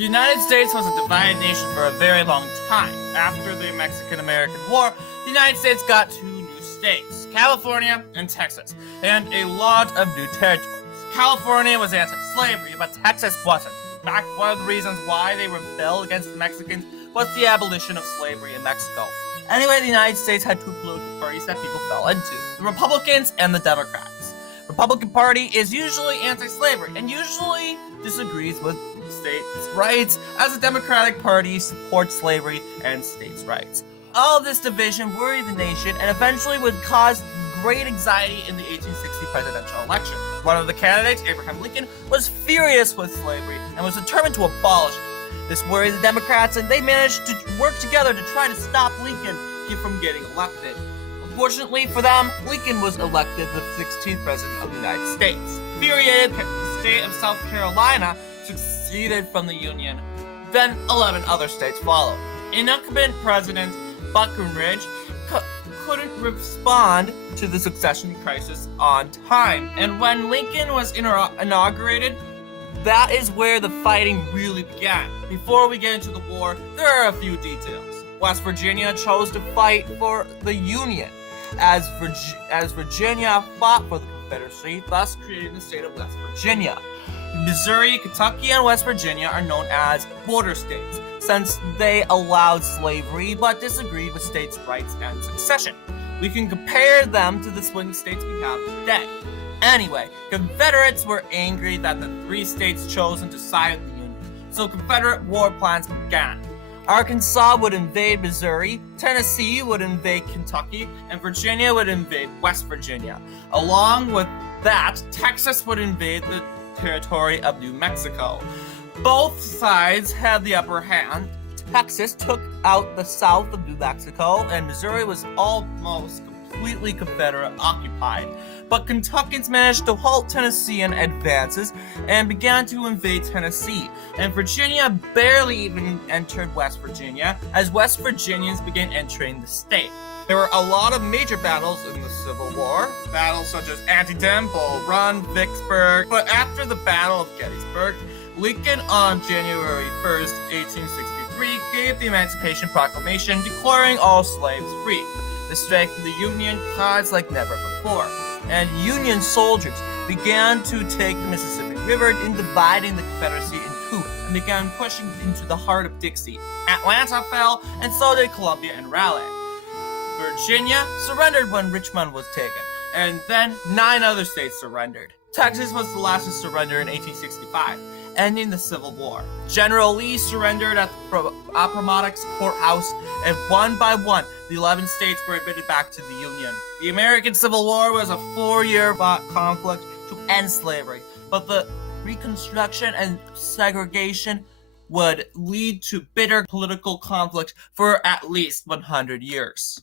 The United States was a divided nation for a very long time. After the Mexican-American War, the United States got two new states, California and Texas, and a lot of new territories. California was anti-slavery, but Texas wasn't. In fact, one of the reasons why they rebelled against the Mexicans was the abolition of slavery in Mexico. Anyway, the United States had two political parties that people fell into, the Republicans and the Democrats. The Republican Party is usually anti-slavery and usually disagrees with states' rights, as the Democratic Party supports slavery and states' rights. All this division worried the nation and eventually would cause great anxiety in the 1860 presidential election. One of the candidates, Abraham Lincoln, was furious with slavery and was determined to abolish it. This worried the Democrats, and they managed to work together to try to stop Lincoln from getting elected. Unfortunately for them, Lincoln was elected the 16th president of the United States. Infuriated, the state of South Carolina seceded from the Union. Then 11 other states followed. Incumbent President Breckinridge couldn't respond to the succession crisis on time, and when Lincoln was inaugurated, that is where the fighting really began. Before we get into the war, there are a few details. West Virginia chose to fight for the Union, as Virginia fought for the Confederacy, thus creating the state of West Virginia. Missouri, Kentucky, and West Virginia are known as border states, since they allowed slavery but disagreed with states' rights and succession. We can compare them to the swing states we have today. Anyway, Confederates were angry that the three states chosen to side with the Union, so Confederate War Plans began. Arkansas would invade Missouri, Tennessee would invade Kentucky, and Virginia would invade West Virginia. Along with that, Texas would invade the territory of New Mexico. Both sides had the upper hand. Texas took out the south of New Mexico, and Missouri was almost completely Confederate occupied. But Kentuckians managed to halt Tennessean advances and began to invade Tennessee, and Virginia barely even entered West Virginia, as West Virginians began entering the state. There were a lot of major battles in the Civil War, battles such as Antietam, Bull Run, Vicksburg, but after the Battle of Gettysburg, Lincoln on January 1st, 1863, gave the Emancipation Proclamation declaring all slaves free. This strengthened the Union cause like never before, and Union soldiers began to take the Mississippi River in dividing the Confederacy in two and began pushing into the heart of Dixie. Atlanta fell, and so did Columbia and Raleigh. Virginia surrendered when Richmond was taken, and then 9 other states surrendered. Texas was the last to surrender in 1865, ending the Civil War. General Lee surrendered at the Appomattox Courthouse, and one by one, the 11 states were admitted back to the Union. The American Civil War was a 4-year conflict to end slavery, but the Reconstruction and segregation would lead to bitter political conflict for at least 100 years.